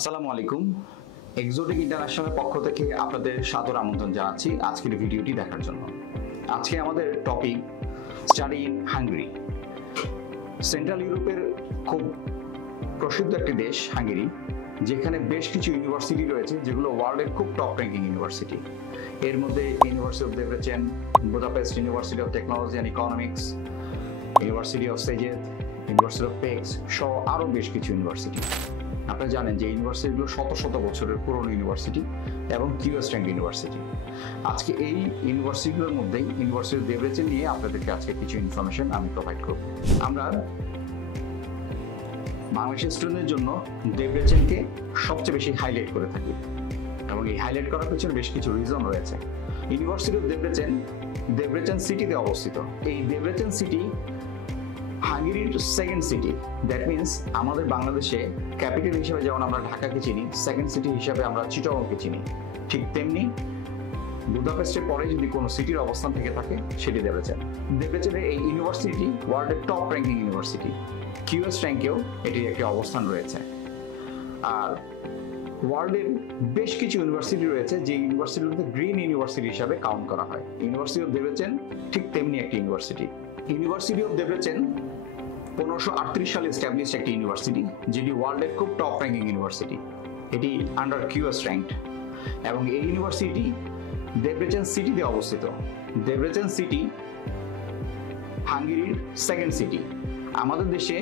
আসসালামু আলাইকুম। এক্সোটিক ইন্টারন্যাশনালের পক্ষ থেকে আপনাদের সাদর আমন্ত্রণ জানাচ্ছি আজকের ভিডিওটি দেখার জন্য। আজকে আমাদের topic study in Hungary. Central ইউরোপের খুব প্রসিদ্ধ একটি দেশ হাঙ্গেরি, যেখানে বেশ কিছু ইউনিভার্সিটি রয়েছে যেগুলো ওয়ার্ল্ডের খুব টপ র্যাঙ্কিং ইউনিভার্সিটি। এর মধ্যে university of Debrecen, Budapest university of technology and economics, university of Szeged, university of Pecs সহ আরও বেশ কিছু ইউনিভার্সিটি। আপনারা জানেন যে ইউনিভার্সিটিগুলো শত শত বছরের পুরনো ইউনিভার্সিটি এবং কিউএস র্যাঙ্ক ইউনিভার্সিটি। আজকে এই ইউনিভার্সিটিগুলোর মধ্যেই ইউনিভার্সিটি অফ দেব্রেচেন নিয়ে আপনাদেরকে আজকে কিছু ইনফরমেশন আমি প্রোভাইড করব। আমরা বাংলাদেশের স্টুডেন্টদের জন্য দেব্রেচেনকে সবচেয়ে বেশি হাইলাইট করে থাকি এবং এই হাইলাইট করার পেছনে বেশ কিছু রিজন রয়েছে। ইউনিভার্সিটি অফ দেব্রেচেন সিটিতে অবস্থিত। এই দেব্রেচেন সিটি হাঙ্গেরির সেকেন্ড সিটি। দ্যাট মিনস আমাদের বাংলাদেশে ক্যাপিটাল হিসেবে যেমন আমরা ঢাকাকে চিনি, সেকেন্ড সিটি হিসেবে আমরা চিটাগংকে চিনি, ঠিক তেমনি বুদাপেস্টের পরে যদি কোনো সিটির অবস্থান থেকে থাকে সেটি দেব্রেচেনের এই ইউনিভার্সিটি ওয়ার্ল্ডের টপ র্যাঙ্কিং ইউনিভার্সিটি। কিউএস র্যাঙ্কেও এটির একটি অবস্থান রয়েছে। আর ওয়ার্ল্ডের বেশ কিছু ইউনিভার্সিটি রয়েছে যে ইউনিভার্সিটিগুলোতে গ্রিন ইউনিভার্সিটি হিসাবে কাউন্ট করা হয়। ইউনিভার্সিটি অফ দেব্রেচেন ঠিক তেমনি একটি ইউনিভার্সিটি। ইউনিভার্সিটি অফ দেব্রেচেন 1538 সালে এস্টাবলিশ একটি ইউনিভার্সিটি, যেটি ওয়ার্ল্ডের খুব টপ র্যাঙ্কিং ইউনিভার্সিটি। এটি আন্ডার কিউএস র্যাঙ্কড এবং এই ইউনিভার্সিটি দেব্রেচেন সিটিতে অবস্থিত। দেব্রেচেন সিটি হাঙ্গেরির সেকেন্ড সিটি। আমাদের দেশে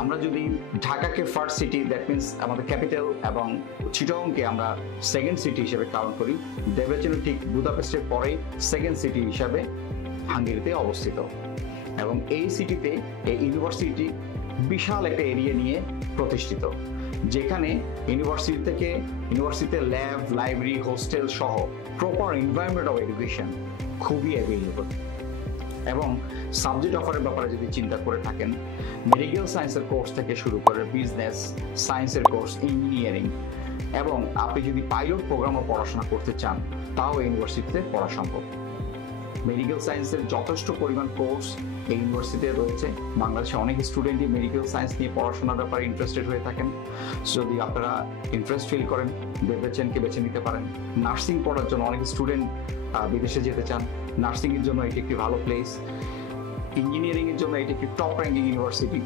আমরা যদি ঢাকাকে ফার্স্ট সিটি, দ্যাট মিনস আমাদের ক্যাপিটাল, এবং চিটাগংকে আমরা সেকেন্ড সিটি হিসেবে কাউন্ট করি, দেব্রেচেন ঠিক বুদাপেস্টের পরেই সেকেন্ড সিটি হিসাবে হাঙ্গেরিতে অবস্থিত। এবং এই সিটিতে এই ইউনিভার্সিটি বিশাল একটা এরিয়া নিয়ে প্রতিষ্ঠিত, যেখানে ইউনিভার্সিটিতে ল্যাব, লাইব্রেরি, হোস্টেল সহ প্রপার এনভায়রনমেন্ট অফ এডুকেশন খুবই অ্যাভেলেবল। এবং সাবজেক্ট অফারের ব্যাপারে যদি চিন্তা করে থাকেন, মেডিকেল সায়েন্সের কোর্স থেকে শুরু করে বিজনেস সায়েন্সের কোর্স, ইঞ্জিনিয়ারিং, এবং আপনি যদি পাইলট প্রোগ্রামও পড়াশোনা করতে চান তাও ইউনিভার্সিটিতে পড়া সম্ভব। মেডিকেল সায়েন্সের যথেষ্ট পরিমাণ কোর্স এই ইউনিভার্সিটিতে রয়েছে। বাংলাদেশে অনেক স্টুডেন্টই মেডিকেল সায়েন্স নিয়ে পড়াশোনার ব্যাপারে ইন্টারেস্টেড হয়ে থাকেন। যদি আপনারা ইন্টারেস্ট ফিল করেন, দেব্রেচেনকে বেছে নিতে পারেন। নার্সিং পড়ার জন্য অনেক স্টুডেন্ট বিদেশে যেতে চান, নার্সিংয়ের জন্য এটি একটি ভালো প্লেস। ইঞ্জিনিয়ারিংয়ের জন্য এটি একটি টপ র্যাঙ্কিং ইউনিভার্সিটি।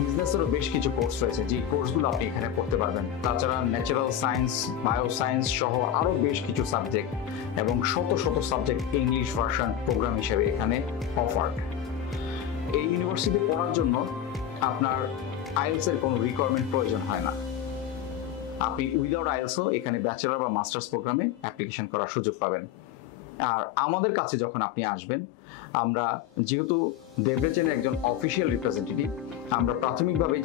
বিজনেসেরও বেশ কিছু কোর্স রয়েছে, যে কোর্সগুলো আপনি এখানে পড়তে পারবেন। তাছাড়া ন্যাচারাল সায়েন্স, বায়ো সায়েন্স সহ আরও বেশ কিছু সাবজেক্ট এবং শত শত সাবজেক্ট ইংলিশ ভার্সন প্রোগ্রাম হিসেবে এখানে অফার্ড। এই ইউনিভার্সিটি পড়ার জন্য আপনার আইএলসের কোনো রিকোয়ারমেন্ট প্রয়োজন হয় না। আপনি উইদাউট আইএলসও এখানে ব্যাচেলর বা মাস্টার্স প্রোগ্রামে অ্যাপ্লিকেশন করার সুযোগ পাবেন। আর আমাদের কাছে যখন আপনি আসবেন, আমরা যেহেতু দেব্রেচেনের একজন অফিসিয়াল রিপ্রেজেন্টেটিভ, আমরা প্রাথমিকভাবে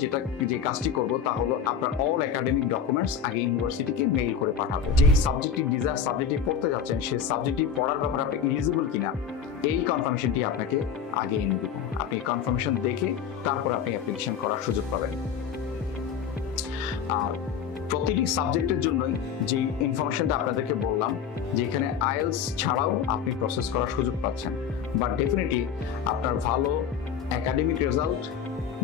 যে কাজটি করব তা হলো আপনার অল একাডেমিক ডকুমেন্টস আগে ইউনিভার্সিটিকে মেইল করে পাঠাবো। যেই সাবজেক্টটি পড়তে যাচ্ছেন সেই সাবজেক্টটি পড়ার ব্যাপারে আপনি এলিজিবল কিনা এই কনফার্মেশনটি আপনাকে আগে এনে দেব। আপনি কনফার্মেশন দেখে তারপর আপনি অ্যাপ্লিকেশন করার সুযোগ পাবেন। আর প্রতিটি সাবজেক্টের জন্যই যে ইনফরমেশনটা আপনাদেরকে বললাম, যে এখানে আইএলস ছাড়াও আপনি প্রসেস করার সুযোগ পাচ্ছেন, বাট ডেফিনেটলি আপনার ভালো একাডেমিক রেজাল্ট,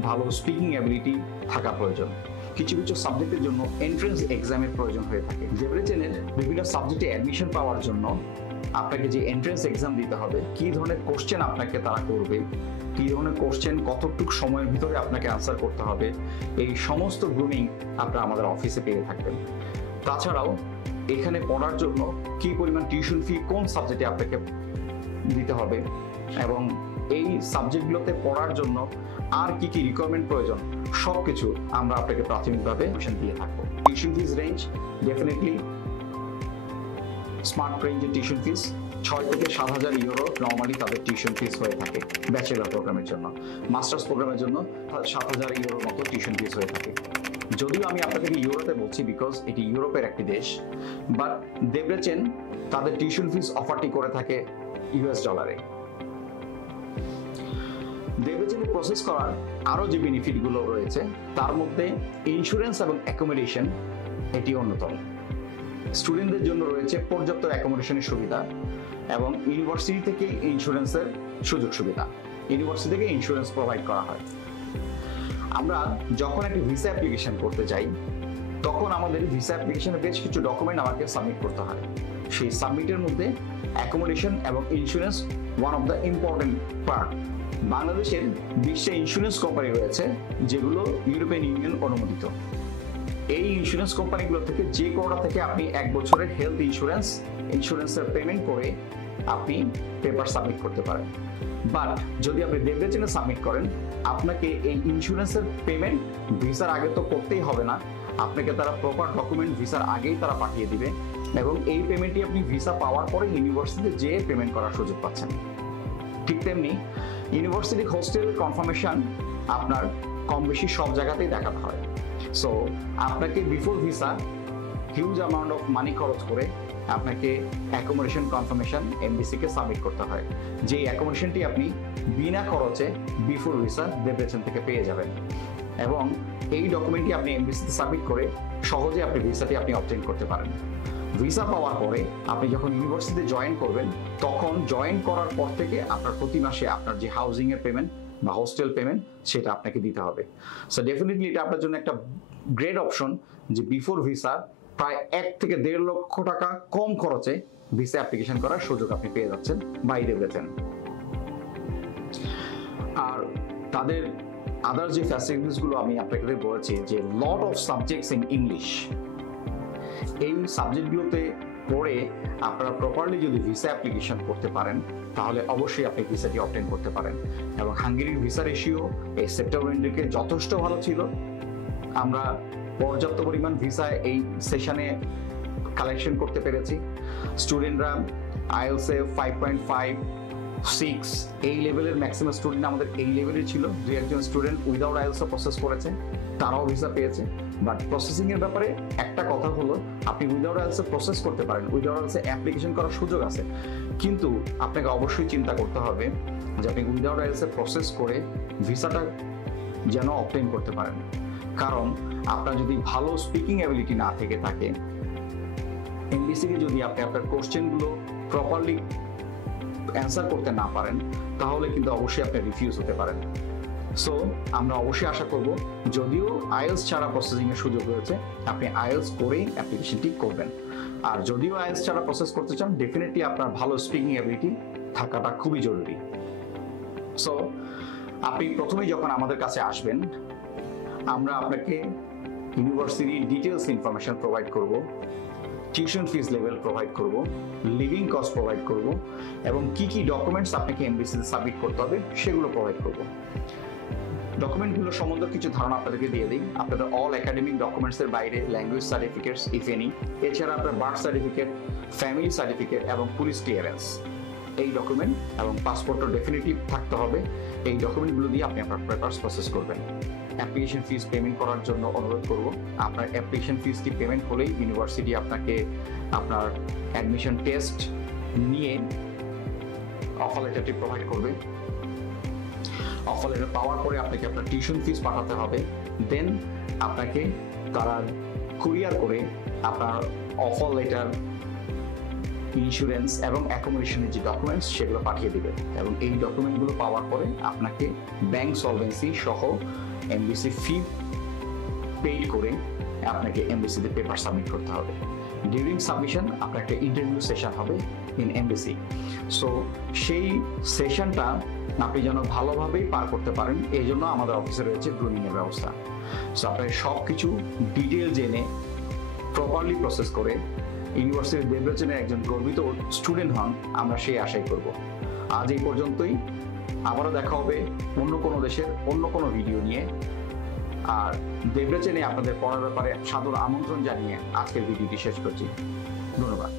ভালো স্পিকিং অ্যাবিলিটি থাকা প্রয়োজন। কিছু কিছু সাবজেক্টের জন্য এন্ট্রেন্স এক্সামের প্রয়োজন হয়ে থাকে। দেব্রেচেনের বিভিন্ন সাবজেক্টে অ্যাডমিশন পাওয়ার জন্য আপনাকে যে এন্ট্রেন্স এক্সাম দিতে হবে, কী ধরনের কোশ্চেন আপনাকে তারা করবে, কী ধরনের কোশ্চেন কতটুকু সময়ের ভিতরে আপনাকে আনসার করতে হবে, এই সমস্ত গ্রুমিং আপনারা আমাদের অফিসে পেয়ে থাকবেন। তাছাড়াও এখানে পড়ার জন্য কী পরিমাণ টিউশন ফি কোন সাবজেক্টে আপনাকে দিতে হবে, এবং এই সাবজেক্টগুলোতে পড়ার জন্য আর কি কি রিকোয়ারমেন্ট প্রয়োজন, সব কিছু আমরা আপনাকে প্রাথমিকভাবে ইনফরমেশন দিয়ে থাকবো। Tuition fees range definitely smart রেঞ্জের টিউশন ফিস 6 থেকে 7,000 ইউরো নর্মালি তাদের টিউশন ফিস হয়ে থাকে ব্যাচেলর প্রোগ্রামের জন্য। মাস্টার্স প্রোগ্রামের জন্য 7,000 ইউরোর মতো টিউশন ফিস হয়ে থাকে। যদিও আমি আপনাদেরকে ইউরোতে বলছি বিকজ এটি ইউরোপের একটি দেশ, বাট দেব্রেচেন তাদের টিউশন ফিস অফারটি করে থাকে ইউএস ডলারে। দেব্রেচেনে প্রসেস করার আরও যে বেনিফিটগুলো রয়েছে তার মধ্যে ইন্স্যুরেন্স এবং অ্যাকোমোডেশন এটি অন্যতম। স্টুডেন্টদের জন্য রয়েছে পর্যাপ্ত অ্যাকোমোডেশনের সুবিধা এবং ইউনিভার্সিটি থেকে ইন্স্যুরেন্সের সুযোগ সুবিধা। ইউনিভার্সিটি থেকে ইন্স্যুরেন্স প্রোভাইড করা হয়। আমরা যখন একটা ভিসা অ্যাপ্লিকেশন করতে যাই তখন আমাদের ভিসা অ্যাপ্লিকেশনে বেশ কিছু ডকুমেন্ট আমাকে সাবমিট করতে হয়। সেই সাবমিটের মধ্যে অ্যাকোমোডেশন এবং insurance one of the important part. বাংলাদেশের 20টা ইন্স্যুরেন্স কোম্পানি রয়েছে যেগুলো ইউরোপিয়ান ইউনিয়ন অনুমোদিত। এই ইন্স্যুরেন্স কোম্পানিগুলো থেকে যে কোনোটা থেকে আপনি 1 বছরের হেলথ ইন্স্যুরেন্সের পেমেন্ট করে আপনি পেপার সাবমিট করতে পারেন। বাট যদি আপনি ডেভেলপমেন্টে সাবমিট করেন, আপনাকে এই ইন্স্যুরেন্সের পেমেন্ট ভিসার আগে তো করতেই হবে না, আপনাকে তারা প্রপার ডকুমেন্ট ভিসার আগেই তারা পাঠিয়ে দিবে এবং এই পেমেন্টটি আপনি ভিসা পাওয়ার পরে ইউনিভার্সিটিতে যেয়ে পেমেন্ট করার সুযোগ পাচ্ছেন। ঠিক তেমনি ইউনিভার্সিটি হোস্টেল কনফার্মেশন আপনার কম বেশি সব জায়গাতেই দেখাতে হয়। সো আপনাকে before visa huge amount of money খরচ করে আপনাকে অ্যাকোমোডেশন কনফার্মেশন এমবিসিকে সাবমিট করতে হয়, যে অ্যাকোমোডেশনটি আপনি বিনা খরচে বিফোর ভিসা ডেভেলপমেন্ট থেকে পেয়ে যাবেন এবং এই ডকুমেন্টটি আপনি এমবিসিতে সাবমিট করে সহজে আপনি ভিসাটি আপনি অবটেইন করতে পারেন। ভিসা পাওয়ার পরে আপনি যখন ইউনিভার্সিটিতে জয়েন করবেন, তখন জয়েন করার পর থেকে আপনার প্রতি মাসে আপনার যে হাউজিং এর পেমেন্ট বা হোস্টেল পেমেন্ট সেটা আপনাকে দিতে হবে। সো ডেফিনেটলি এটা আপনার জন্য একটা গ্রেট অপশন যে বিফোর ভিসা প্রায় 1 থেকে 1.5 লক্ষ টাকা কম খরচে ভিসা অ্যাপ্লিকেশন করার সুযোগ আপনি পেয়ে যাচ্ছেন বাই ডেভেলপমেন্ট। আর তাদের আদার যে ফ্যাসিলিটিস গুলো আমি আপনাকে বলেছি যে lot of subjects in English, এই সাবজেক্টগুলোতে পড়ে আপনারা প্রপারলি যদি ভিসা অ্যাপ্লিকেশন করতে পারেন তাহলে অবশ্যই আপনি ভিসাটি অবটেইন করতে পারেন। এবং হাঙ্গেরির ভিসা রেশিও এই সেপ্টেম্বর এন্ডে যথেষ্ট ভালো ছিল। আমরা পর্যাপ্ত পরিমাণ ভিসা এই সেশনে কালেকশন করতে পেরেছি। স্টুডেন্টরা আইএলসে 5.5, 6 এই লেভেলের ম্যাক্সিমাম স্টুডেন্ট আমাদের এই লেভেলের ছিল। 2-1 স্টুডেন্ট উইদাউট আইএলসে প্রসেস করেছে, তারাও ভিসা পেয়েছে। বাট প্রসেসিং এর ব্যাপারে একটা কথা হলো, আপনি উইদাউট আইএলসে প্রসেস করতে পারেন, উইদাউট আইএলসে অ্যাপ্লিকেশন করার সুযোগ আছে, কিন্তু আপনাকে অবশ্যই চিন্তা করতে হবে যে আপনি উইদাউট আইএলসে প্রসেস করে ভিসাটা যেন অবটেইন করতে পারেন। কারণ আপনার যদি ভালো স্পিকিং অ্যাবিলিটি না থেকে থাকে, এমবিসিকে যদি আপনি আপনার কোশ্চেনগুলো প্রপারলি অ্যান্সার করতে না পারেন, তাহলে কিন্তু অবশ্যই আপনি রিফিউজ হতে পারেন। সো আমরা অবশ্যই আশা করব, যদিও আইএলস ছাড়া প্রসেসিং এর সুযোগ রয়েছে, আপনি আইএলস করেই অ্যাপ্লিকেশনটি করবেন। আর যদিও আইএলস ছাড়া প্রসেস করতে চান, ডেফিনেটলি আপনার ভালো স্পিকিং অ্যাবিলিটি থাকাটা খুবই জরুরি। সো আপনি প্রথমেই যখন আমাদের কাছে আসবেন, আমরা আপনাকে ইউনিভার্সিটি ডিটেলস ইনফরমেশন প্রোভাইড করব, টিউশন ফিস লেভেল প্রোভাইড করব, লিভিং কস্ট প্রোভাইড করব এবং কি কি ডকুমেন্টস আপনাকে এমবিসিতে সাবমিট করতে হবে সেগুলো প্রোভাইড করব। ডকুমেন্টগুলো সম্বন্ধে কিছু ধারণা আপনাদেরকে দিয়ে দিই। আপনাদের অল একাডেমিক ডকুমেন্টস এর বাইরে ল্যাঙ্গুয়েজ সার্টিফিকেটস ইফ এনি, এছাড়া আপনার বার্থ সার্টিফিকেট, ফ্যামিলি সার্টিফিকেট এবং পুলিশ ক্লিয়ারেন্স, এই ডকুমেন্ট এবং পাসপোর্টও ডেফিনেটিভ থাকতে হবে। এই ডকুমেন্টগুলো দিয়ে আপনি আপনার পেপারস প্রসেস করবেন। অ্যাপ্লিকেশন ফিস পেমেন্ট করার জন্য অনুরোধ করব। আপনার অ্যাপ্লিকেশন ফিসটি পেমেন্ট হলেই ইউনিভার্সিটি আপনাকে আপনার অ্যাডমিশন টেস্ট নিয়ে অফার লেটারটি প্রোভাইড করবে। অফার লেটার পাওয়ার পরে আপনাকে আপনার টিউশন ফিস পাঠাতে হবে, দেন আপনাকে তারা কুরিয়ার করে আপনার অফার লেটার, ইন্স্যুরেন্স এবং অ্যাকোমোডেশনের যে ডকুমেন্টস সেগুলো পাঠিয়ে দিবে এবং এই ডকুমেন্টগুলো পাওয়ার পরে আপনাকে ব্যাংক সলভেন্সি সহ এমবিসি ফি পেড করে আপনাকে এমবিসিতে পেপার সাবমিট করতে হবে। ডিউরিং সাবমিশন আপনার একটা ইন্টারভিউ সেশন হবে ইন এমবিসি। সো সেই সেশনটা আপনি যেন ভালোভাবেই পার করতে পারেন, এই জন্য আমাদের অফিসে রয়েছে গ্রুমিং এর ব্যবস্থা। সো আপনার সব কিছু ডিটেল জেনে প্রপারলি প্রসেস করে ইউনিভার্সিটির ডেভেলপমেন্টের একজন গর্বিত স্টুডেন্ট হন, আমরা সেই আশাই করব। আজ এই পর্যন্তই, আবারও দেখা হবে অন্য কোনো দেশের অন্য কোনো ভিডিও নিয়ে। আর ডেভেলপমেন্টে আপনাদের পড়ার ব্যাপারে সাদর আমন্ত্রণ জানিয়ে আজকের ভিডিওটি শেষ করছি। ধন্যবাদ।